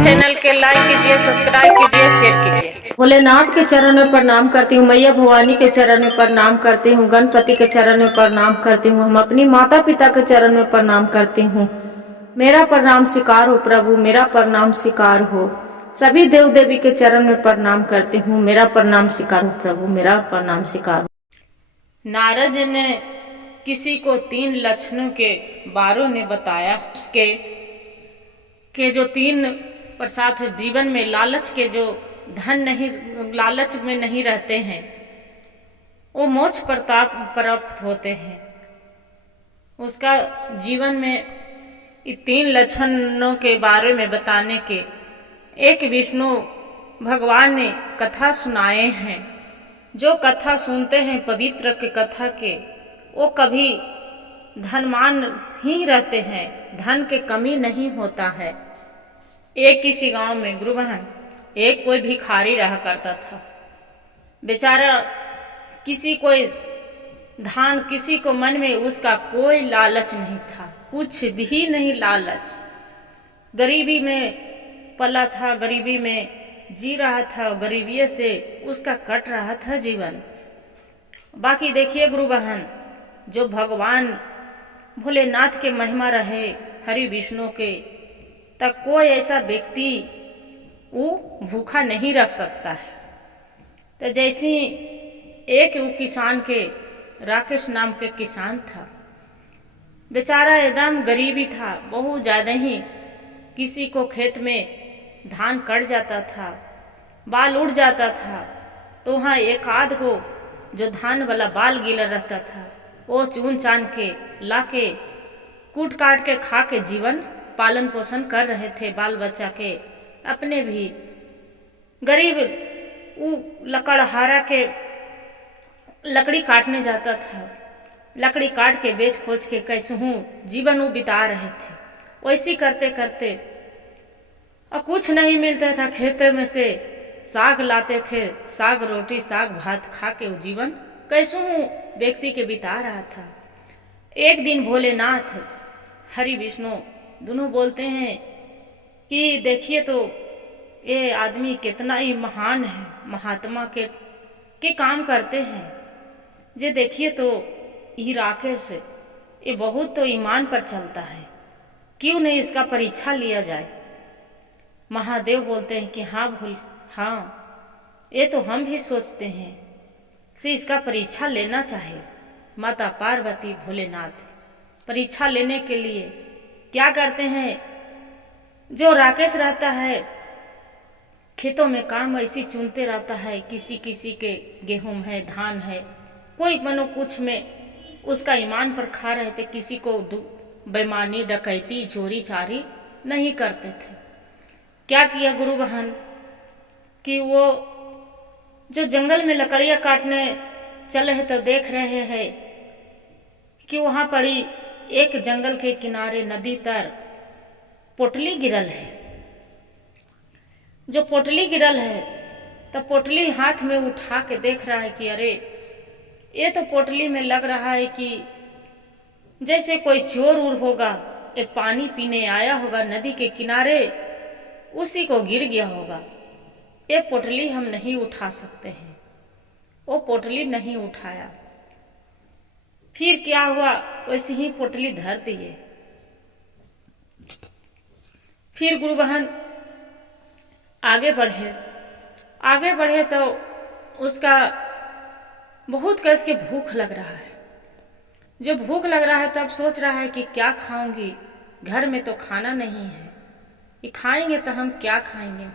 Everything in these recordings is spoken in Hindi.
चैनल के लाइक कीजिए, सब्सक्राइब कीजिए, शेयर कीजिए। भोलेनाथ के चरण में प्रणाम करती हूँ, मैया भवानी के चरण में प्रणाम करती हूँ, गणपति के चरण में प्रणाम करती हूँ, हम अपनी माता पिता के चरण में प्रणाम करती हूँ। मेरा प्रणाम स्वीकार हो प्रभु, मेरा प्रणाम स्वीकार हो। सभी देव देवी के चरण में प्रणाम करती हूँ, मेरा प्रणाम स्वीकार हो प्रभु, मेरा प्रणाम स्वीकार हो। नारद ने किसी को 3 लक्षणों के बारे में बताया। उसके जो 3 प्रसाद जीवन में लालच के जो धन नहीं, लालच में नहीं रहते हैं, वो मोक्ष प्रताप प्राप्त होते हैं। उसका जीवन में इन 3 लक्षणों के बारे में बताने के एक विष्णु भगवान ने कथा सुनाए हैं। जो कथा सुनते हैं पवित्र के कथा के, वो कभी धनवान ही रहते हैं, धन के कमी नहीं होता है। एक किसी गांव में गुरु बहन एक कोई भिखारी रहा करता था। बेचारा किसी कोई धान, किसी को मन में उसका कोई लालच नहीं था, कुछ भी नहीं लालच। गरीबी में पला था, गरीबी में जी रहा था, गरीबी से उसका कट रहा था जीवन। बाकी देखिए गुरु बहन, जो भगवान भोलेनाथ के महिमा रहे, हरि विष्णु के, तब कोई ऐसा व्यक्ति वो भूखा नहीं रख सकता है। तो जैसे एक वो किसान के, राकेश नाम के किसान था, बेचारा एकदम गरीबी था, बहुत ज्यादा ही। किसी को खेत में धान कट जाता था, बाल उड़ जाता था, तो वहाँ एक आध को जो धान वाला बाल गीला रहता था, वो चुन चान के लाके कूट काट के खा के जीवन पालन पोषण कर रहे थे, बाल बच्चा के, अपने भी। गरीब वो लकड़हारा के लकड़ी काटने जाता था, लकड़ी काट के बेच खोज के कैसे हूँ जीवन वो बिता रहे थे। वैसी करते करते और कुछ नहीं मिलता था, खेत में से साग लाते थे, साग रोटी साग भात खा के वो जीवन कैसे हूँ व्यक्ति के बिता रहा था। एक दिन भोलेनाथ हरि विष्णु दोनों बोलते हैं कि देखिए तो ये आदमी कितना ही महान है, महात्मा के काम करते हैं। जे देखिए तो ये राकेश ये बहुत तो ईमान पर चलता है, क्यों नहीं इसका परीक्षा लिया जाए। महादेव बोलते हैं कि हाँ हाँ, ये तो हम भी सोचते हैं कि इसका परीक्षा लेना चाहिए। माता पार्वती भोलेनाथ परीक्षा लेने के लिए क्या करते हैं, जो राकेश रहता है खेतों में काम ऐसी चुनते रहता है, किसी किसी के गेहूं है, धान है, कोई मनो कुछ में उसका ईमान पर खा रहे थे, किसी को बेईमानी डकैती चोरी चारी नहीं करते थे। क्या किया गुरु बहन कि वो जो जंगल में लकड़ियां काटने चले हैं तो देख रहे हैं कि वहां पड़ी एक जंगल के किनारे नदी तर पोटली गिरल है। जो पोटली गिरल है तो पोटली हाथ में उठा के देख रहा है कि अरे ये तो पोटली में लग रहा है कि जैसे कोई चोर उर होगा, एक पानी पीने आया होगा नदी के किनारे, उसी को गिर गया होगा। ये पोटली हम नहीं उठा सकते हैं। वो पोटली नहीं उठाया। फिर क्या हुआ, वैसे ही पोटली धर दिए। फिर गुरु बहन आगे बढ़े तो उसका बहुत कस के भूख लग रहा है। जो भूख लग रहा है तब सोच रहा है कि क्या खाऊंगी, घर में तो खाना नहीं है, ये खाएंगे तो हम क्या खाएंगे।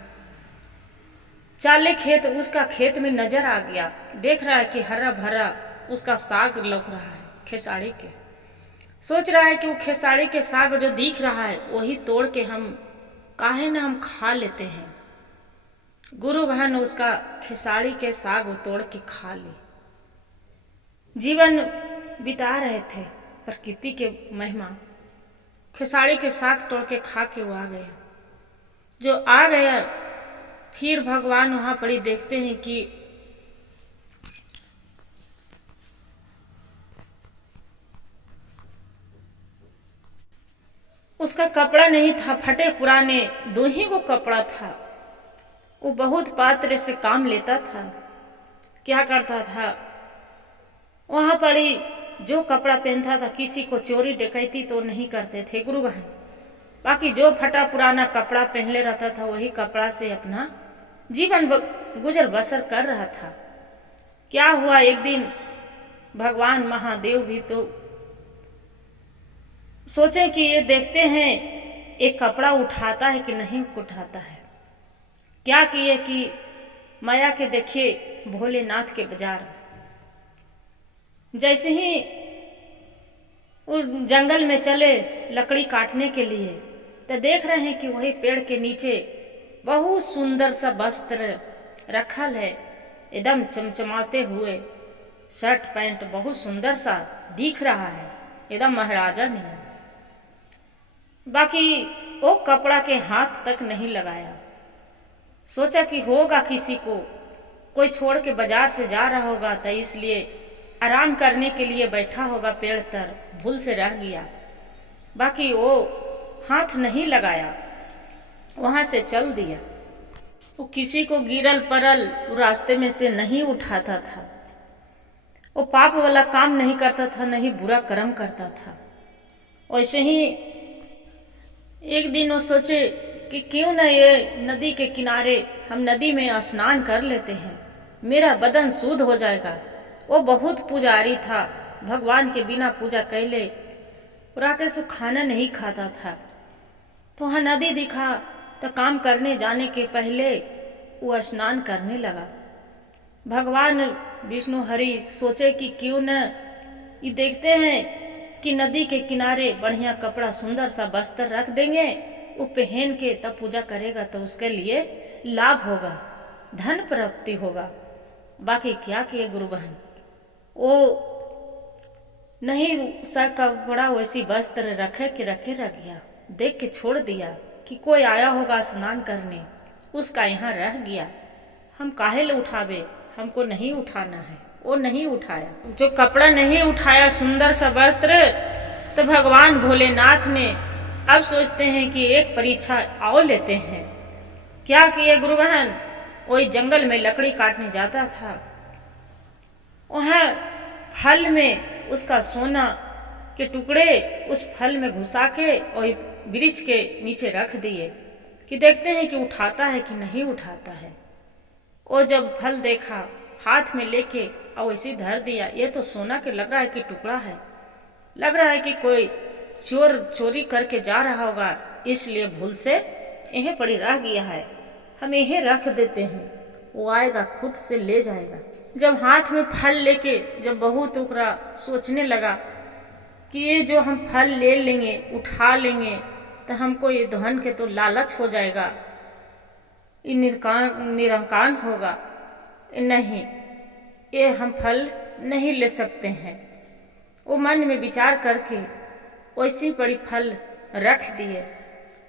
चाले खेत उसका खेत में नजर आ गया, देख रहा है कि हरा भरा उसका साग लग रहा है खेसाड़ी के। सोच रहा है कि वो खेसाड़ी के साग जो दिख रहा है वही तोड़ के हम काहे ना हम खा लेते हैं। गुरु बहन उसका खेसाड़ी के साग तोड़ के खा ले, जीवन बिता रहे थे प्रकृति के महिमा। खेसाड़ी के साग तोड़ के खा के वो आ गया। जो आ गया फिर भगवान वहां पड़ी देखते हैं कि उसका कपड़ा नहीं था, फटे पुराने 2 ही वो कपड़ा था। वो बहुत पात्र से काम लेता था। क्या करता था, वहां पर ही जो कपड़ा पहनता था, किसी को चोरी डकैती तो नहीं करते थे गुरु बहन। बाकी जो फटा पुराना कपड़ा पहले रहता था, वही कपड़ा से अपना जीवन गुजर बसर कर रहा था। क्या हुआ, एक दिन भगवान महादेव भी तो सोचे कि ये देखते हैं एक कपड़ा उठाता है कि नहीं उठाता है। क्या किए कि माया के देखिए भोलेनाथ के बाजार में, जैसे ही उस जंगल में चले लकड़ी काटने के लिए, तो देख रहे हैं कि वही पेड़ के नीचे बहुत सुंदर सा वस्त्र रखल है, एकदम चमचमाते हुए शर्ट पैंट बहुत सुंदर सा दिख रहा है, एकदम महाराजा नियन। बाकी वो कपड़ा के हाथ तक नहीं लगाया। सोचा कि होगा किसी को, कोई छोड़ के बाजार से जा रहा होगा, तो इसलिए आराम करने के लिए बैठा होगा पेड़ तर, भूल से रह गया। बाकी वो हाथ नहीं लगाया, वहां से चल दिया। वो किसी को गिरल परल वो रास्ते में से नहीं उठाता था। वो पाप वाला काम नहीं करता था, नहीं बुरा कर्म करता था। वैसे ही एक दिन वो सोचे कि क्यों न ये नदी के किनारे हम नदी में स्नान कर लेते हैं, मेरा बदन शुद्ध हो जाएगा। वो बहुत पुजारी था, भगवान के बिना पूजा कैले राकेश खाना नहीं खाता था। तो वहां नदी दिखा तो काम करने जाने के पहले वो स्नान करने लगा। भगवान विष्णु हरि सोचे कि क्यों न ये देखते हैं कि नदी के किनारे बढ़िया कपड़ा सुंदर सा वस्त्र रख देंगे, वो पहन के तब पूजा करेगा तो उसके लिए लाभ होगा, धन प्राप्ति होगा। बाकी क्या किए गुरु बहन, वो नहीं सा कपड़ा वैसी वस्त्र रखे के रखे रह गया, देख के छोड़ दिया कि कोई आया होगा स्नान करने, उसका यहाँ रह गया, हम काहे ले उठावे, हमको नहीं उठाना है। वो नहीं उठाया, जो कपड़ा नहीं उठाया सुंदर सा वस्त्र, तो भगवान भोलेनाथ ने अब सोचते हैं कि एक परीक्षा और लेते हैं। क्या किए गुरु बहन, वही जंगल में लकड़ी काटने जाता था, वहां फल में उसका सोना के टुकड़े उस फल में घुसा के और वृक्ष के नीचे रख दिए कि देखते हैं कि उठाता है कि नहीं उठाता है। वो जब फल देखा हाथ में लेके और वैसे धर दिया, ये तो सोना के लग रहा है कि टुकड़ा है, लग रहा है कि कोई चोर चोरी करके जा रहा होगा, इसलिए भूल से यहीं पड़ी रह गया है, हम यहीं रख देते हैं, वो आएगा खुद से ले जाएगा। जब हाथ में फल लेके जब बहुत ओकरा सोचने लगा कि ये जो हम फल ले लेंगे उठा लेंगे तो हमको ये धन के तो लालच हो जाएगा, ये निरंकार होगा, नहीं ये हम फल नहीं ले सकते हैं। वो मन में विचार करके वैसी बड़ी फल रख दिए,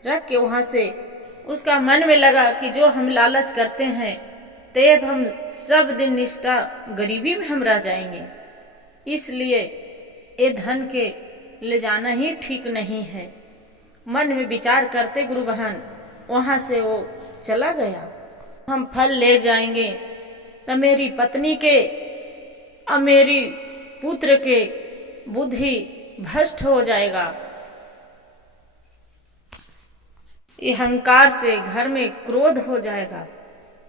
रख के वहां से उसका मन में लगा कि जो हम लालच करते हैं तब हम सब दिन निष्ठा गरीबी में हम रह जाएंगे, इसलिए ये धन के ले जाना ही ठीक नहीं है। मन में विचार करते गुरु बहन वहां से वो चला गया। हम फल ले जाएंगे तो मेरी पत्नी के और मेरी पुत्र के बुद्धि भ्रष्ट हो जाएगा, अहंकार से घर में क्रोध हो जाएगा,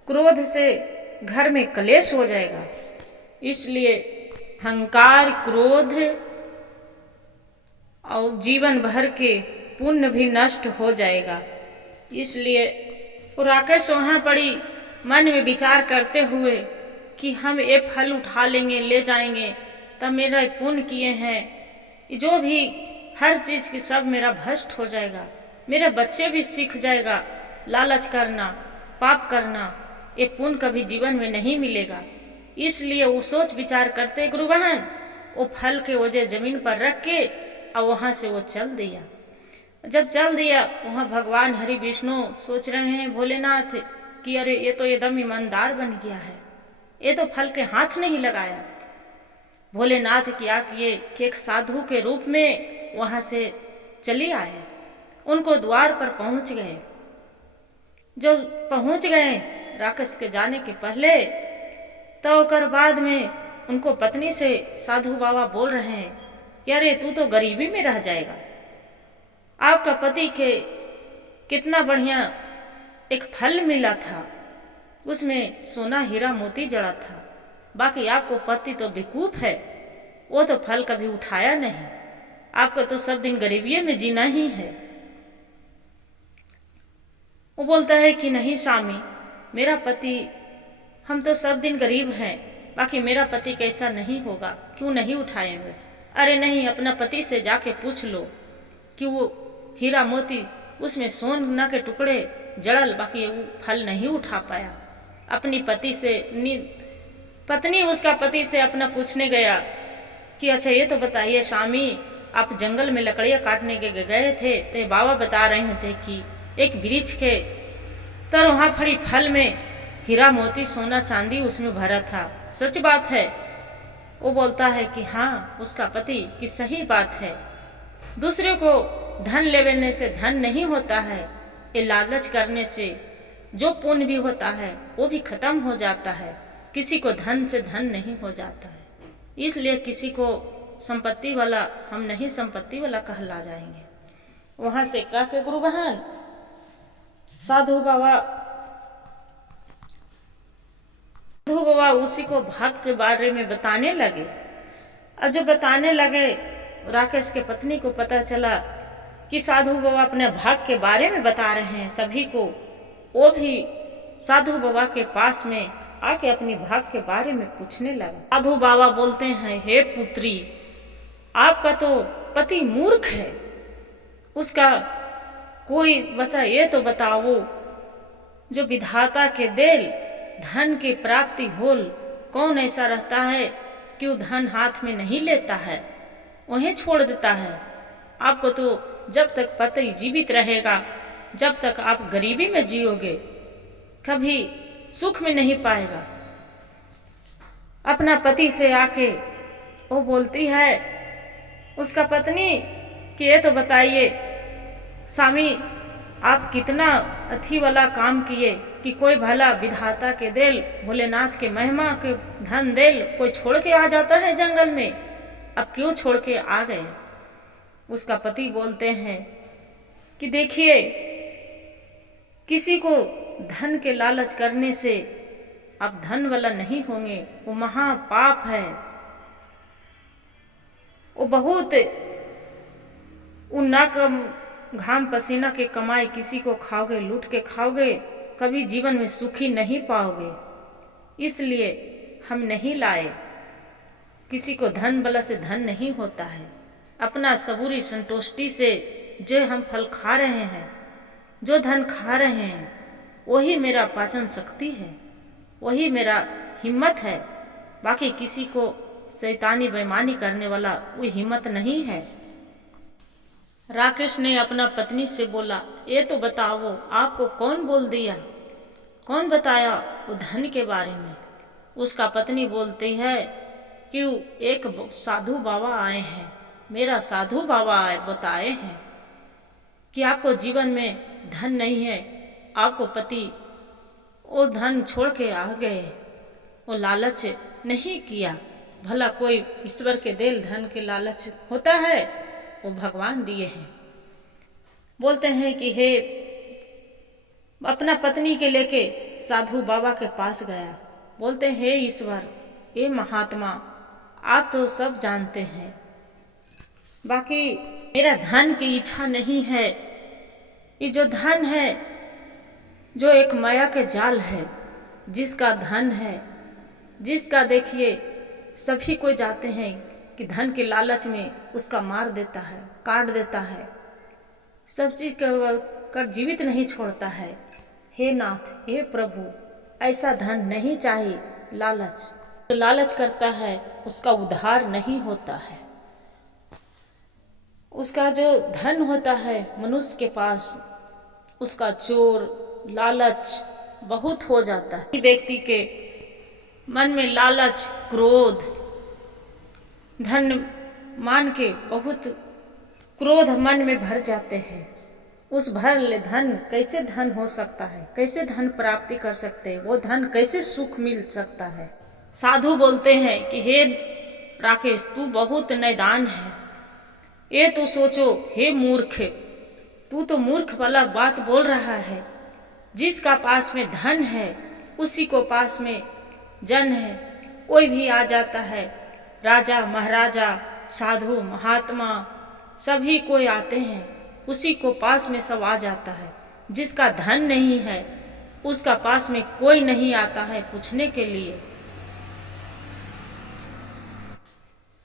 क्रोध से घर में कलेश हो जाएगा, इसलिए अहंकार क्रोध और जीवन भर के पुण्य भी नष्ट हो जाएगा। इसलिए राकेश वहां पड़ी मन में विचार करते हुए कि हम ये फल उठा लेंगे ले जाएंगे तब मेरा पुण्य किए हैं जो भी हर चीज की सब मेरा भ्रष्ट हो जाएगा, मेरे बच्चे भी सीख जाएगा लालच करना पाप करना, ये पुण्य कभी जीवन में नहीं मिलेगा। इसलिए वो सोच विचार करते गुरु बहन वो फल के वजह जमीन पर रख के और वहां से वो चल दिया। जब चल दिया वहां भगवान हरि विष्णु सोच रहे हैं भोलेनाथ कि अरे ये तो एकदम ईमानदार बन गया है, ये तो फल के हाथ नहीं लगाया। भोलेनाथ क्या किए कि एक साधु के रूप में वहां से चले आए उनको द्वार पर पहुंच गए। जो पहुंच गए राकेश के जाने के पहले, तो ओकर बाद में उनको पत्नी से साधु बाबा बोल रहे हैं कि अरे तू तो गरीबी में रह जाएगा। आपका पति के कितना बढ़िया एक फल मिला था, उसमें सोना हीरा मोती जड़ा था, बाकी आपको पति तो बेवकूफ है, वो तो फल कभी उठाया नहीं। आपको तो सब दिन गरीबी में जीना ही है। वो बोलता है कि नहीं स्वामी, मेरा पति, हम तो सब दिन गरीब हैं, बाकी मेरा पति कैसा नहीं होगा, क्यों नहीं उठाएंगे। अरे नहीं, अपना पति से जाके पूछ लो कि वो हीरा मोती उसमें सोना के टुकड़े जड़ल, बाकी वो फल नहीं उठा पाया। अपनी पत्नी उसका पति से अपना पूछने गया कि अच्छा ये तो बताइए स्वामी, आप जंगल में लकड़ियां काटने के गए थे, तो बाबा बता रहे थे कि एक वृक्ष के तर वहां फड़ी फल में हीरा मोती सोना चांदी उसमें भरा था, सच बात है। वो बोलता है कि हाँ, उसका पति की सही बात है। दूसरे को धन लेने से धन नहीं होता है, ये लालच करने से जो पुण्य भी होता है वो भी खत्म हो जाता है। किसी को धन से धन नहीं हो जाता है, इसलिए किसी को संपत्ति वाला हम नहीं संपत्ति वाला कहला जाएंगे। वहां से कह के गुरु बहन साधु बाबा उसी को भाग के बारे में बताने लगे। और जो बताने लगे, राकेश के पत्नी को पता चला कि साधु बाबा अपने भाग के बारे में बता रहे हैं सभी को। वो भी साधु बाबा के पास में आके अपनी भाग के बारे में पूछने लगा। साधु बाबा बोलते हैं, हे पुत्री, आपका तो पति मूर्ख है, उसका कोई बचा ये तो बताओ, जो विधाता के देल धन की प्राप्ति होल, कौन ऐसा रहता है कि वो धन हाथ में नहीं लेता है, वहीं छोड़ देता है। आपको तो जब तक पति जीवित रहेगा, जब तक आप गरीबी में जियोगे, कभी सुख में नहीं पाएगा। अपना पति से आके वो बोलती है उसका पत्नी कि ये तो बताइए स्वामी, आप कितना अथी वाला काम किए कि कोई भला विधाता के देल, भोलेनाथ के महिमा के धन देल कोई छोड़ के आ जाता है जंगल में, अब क्यों छोड़ के आ गए। उसका पति बोलते हैं कि देखिए, किसी को धन के लालच करने से आप धन वाला नहीं होंगे, वो महापाप है। वो बहुत घाम पसीना के कमाई किसी को खाओगे, लूट के खाओगे, कभी जीवन में सुखी नहीं पाओगे। इसलिए हम नहीं लाए। किसी को धन बला से धन नहीं होता है। अपना सबूरी संतुष्टि से जो हम फल खा रहे हैं, जो धन खा रहे हैं, वही मेरा पाचन शक्ति है, वही मेरा हिम्मत है। बाकी किसी को शैतानी बेईमानी करने वाला वो हिम्मत नहीं है। राकेश ने अपना पत्नी से बोला, ये तो बताओ, आपको कौन बोल दिया, कौन बताया वो धन के बारे में। उसका पत्नी बोलती है कि एक साधु बाबा आए हैं, मेरा साधु बाबा बताए हैं कि आपको जीवन में धन नहीं है, आपको पति वो धन छोड़ के आ गए, वो लालच नहीं किया। भला कोई ईश्वर के देल धन के लालच होता है, वो भगवान दिए हैं। बोलते हैं कि हे, अपना पत्नी के लेके साधु बाबा के पास गया। बोलते हैं, हे ईश्वर, हे महात्मा, आप तो सब जानते हैं, बाकी मेरा धन की इच्छा नहीं है। ये जो धन है, जो एक माया के जाल है, जिसका धन है, जिसका देखिए सभी कोई जाते हैं कि धन के लालच में उसका मार देता है, काट देता है, सब चीज कर जीवित नहीं छोड़ता है। हे नाथ, हे प्रभु, ऐसा धन नहीं चाहिए। लालच करता है, उसका उद्धार नहीं होता है। उसका जो धन होता है मनुष्य के पास, उसका चोर लालच बहुत हो जाता है। व्यक्ति के मन में लालच, क्रोध, धन मान के बहुत क्रोध मन में भर जाते हैं। उस भर धन कैसे धन हो सकता है, कैसे धन प्राप्ति कर सकते हैं, वो धन कैसे सुख मिल सकता है। साधु बोलते हैं कि हे राकेश, तू बहुत नादान है, ये तू सोचो, हे मूर्ख, तू तो मूर्ख वाला बात बोल रहा है। जिसका पास में धन है उसी को पास में जन है, कोई भी आ जाता है, राजा महाराजा साधु महात्मा सभी कोई आते हैं, उसी को पास में सब आ जाता है। जिसका धन नहीं है उसका पास में कोई नहीं आता है पूछने के लिए।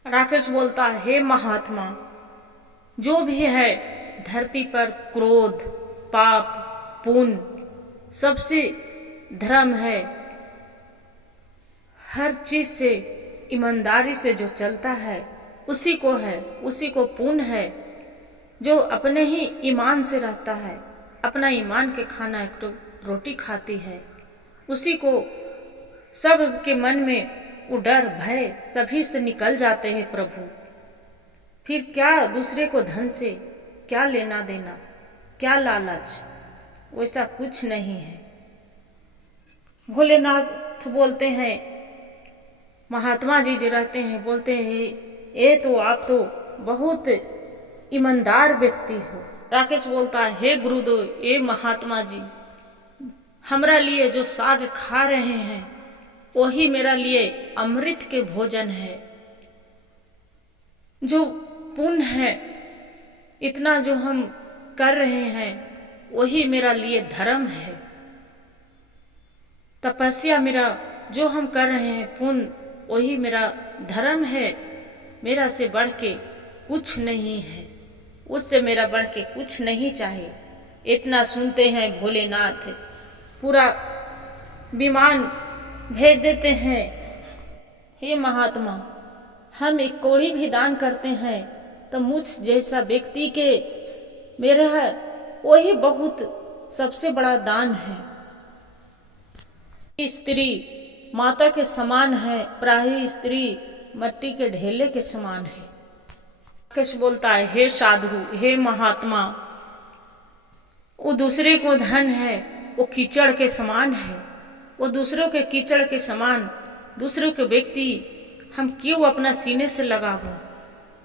राकेश बोलता है, हे महात्मा, जो भी है धरती पर क्रोध पाप पुण्य सबसे धर्म है, हर चीज से ईमानदारी से जो चलता है उसी को है, उसी को पुण्य है। जो अपने ही ईमान से रहता है, अपना ईमान के खाना एक तो रोटी खाती है, उसी को सब के मन में वो डर भय सभी से निकल जाते हैं प्रभु। फिर क्या दूसरे को धन से क्या लेना देना, क्या लालच, वैसा कुछ नहीं है। भोलेनाथ बोलते हैं, महात्मा जी जो रहते हैं बोलते हैं, ये तो आप तो बहुत ईमानदार व्यक्ति हो। राकेश बोलता है, हे गुरुदेव, ये महात्मा जी, हमरा लिए जो साग खा रहे हैं वही मेरा लिए अमृत के भोजन है। जो पुण्य है इतना जो हम कर रहे हैं वही मेरा लिए धर्म है। तपस्या मेरा जो हम कर रहे हैं पुण्य वही मेरा धर्म है। मेरा से बढ़ के कुछ नहीं है, उससे मेरा बढ़ के कुछ नहीं चाहिए। इतना सुनते हैं भोलेनाथ पूरा विमान भेज देते हैं। हे महात्मा, हम एक कौड़ी भी दान करते हैं तो मुझ जैसा व्यक्ति के मेरा है वही बहुत सबसे बड़ा दान है। स्त्री माता के समान है, प्राही स्त्री मट्टी के ढेले के समान है। राकेश बोलता है, हे साधु, हे महात्मा, वो दूसरे को धन है वो कीचड़ के समान है, वो दूसरों के कीचड़ के समान दूसरों के व्यक्ति हम क्यों अपना सीने से लगावो।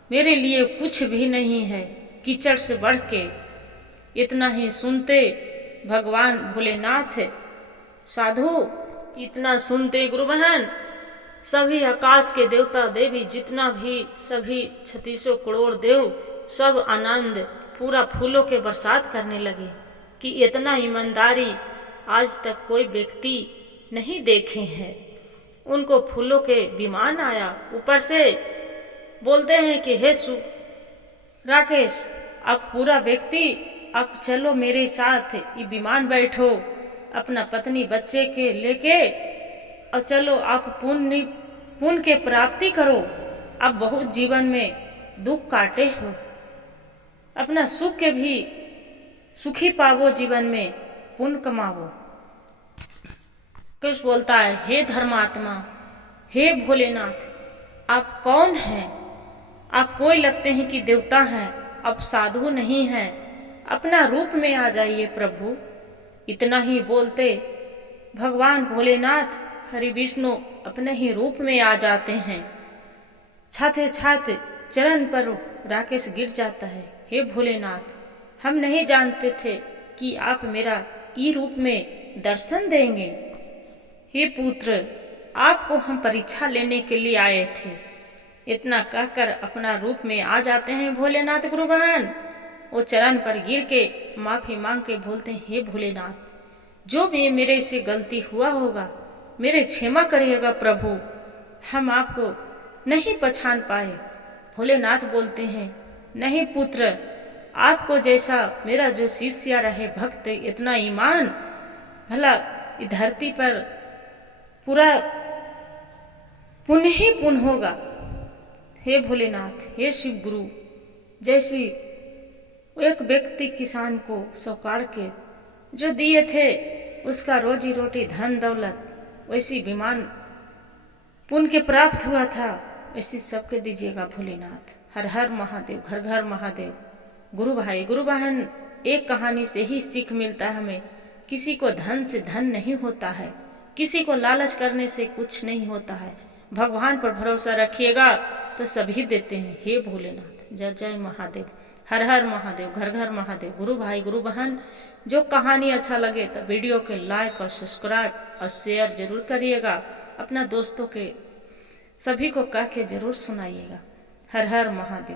मेरे लिए कुछ भी नहीं है कीचड़ से बढ़ के। इतना ही सुनते भगवान भोलेनाथ साधु, इतना सुनते गुरु बहन सभी आकाश के देवता देवी जितना भी सभी 36 करोड़ देव सब आनंद पूरा फूलों के बरसात करने लगे कि इतना ईमानदारी आज तक कोई व्यक्ति नहीं देखे हैं। उनको फूलों के विमान आया, ऊपर से बोलते हैं कि हे राकेश, आप पूरा व्यक्ति आप चलो मेरे साथ ये विमान बैठो, अपना पत्नी बच्चे के लेके और चलो आप पुण्य के प्राप्ति करो। आप बहुत जीवन में दुख काटे हो, अपना सुख के भी सुखी पावो, जीवन में पुण्य कमावो। कृष्ण बोलता है, हे धर्मात्मा, हे भोलेनाथ, आप कौन हैं? आप कोई लगते हैं कि देवता हैं, आप साधु नहीं हैं, अपना रूप में आ जाइए प्रभु। इतना ही बोलते भगवान भोलेनाथ हरि विष्णु अपने ही रूप में आ जाते हैं। छाते छाते चरण पर राकेश गिर जाता है, हे भोलेनाथ, हम नहीं जानते थे कि आप मेरा ई रूप में दर्शन देंगे। हे पुत्र, आपको हम परीक्षा लेने के लिए आए थे। इतना कहकर अपना रूप में आ जाते हैं भोलेनाथ गुरु बहन। वो चरण पर गिर के माफी मांग के बोलते हैं, हे भोलेनाथ, जो भी मेरे से गलती हुआ होगा मेरे क्षमा करिएगा प्रभु, हम आपको नहीं पहचान पाए। भोलेनाथ बोलते हैं, नहीं पुत्र, आपको जैसा मेरा जो शिष्य रहे भक्त, इतना ईमान भला इस धरती पर पूरा पुण्य ही पुण्य होगा। हे भोलेनाथ, हे शिव गुरु, जैसी एक व्यक्ति किसान को सौकार के जो दिए थे उसका रोजी रोटी धन दौलत वैसी विमान पुण्य के प्राप्त हुआ था, वैसी सबके दीजिएगा भोलेनाथ। हर हर महादेव, घर घर महादेव। गुरु भाई गुरु बहन एक कहानी से ही सीख मिलता है हमें, किसी को धन से धन नहीं होता है, किसी को लालच करने से कुछ नहीं होता है। भगवान पर भरोसा रखिएगा तो सभी देते हैं। हे भोलेनाथ, जय जय महादेव, हर हर महादेव, घर घर महादेव। गुरु भाई गुरु बहन, जो कहानी अच्छा लगे तो वीडियो के लाइक और सब्सक्राइब और शेयर जरूर करिएगा। अपना दोस्तों के सभी को कह के जरूर सुनाइएगा। हर हर महादेव।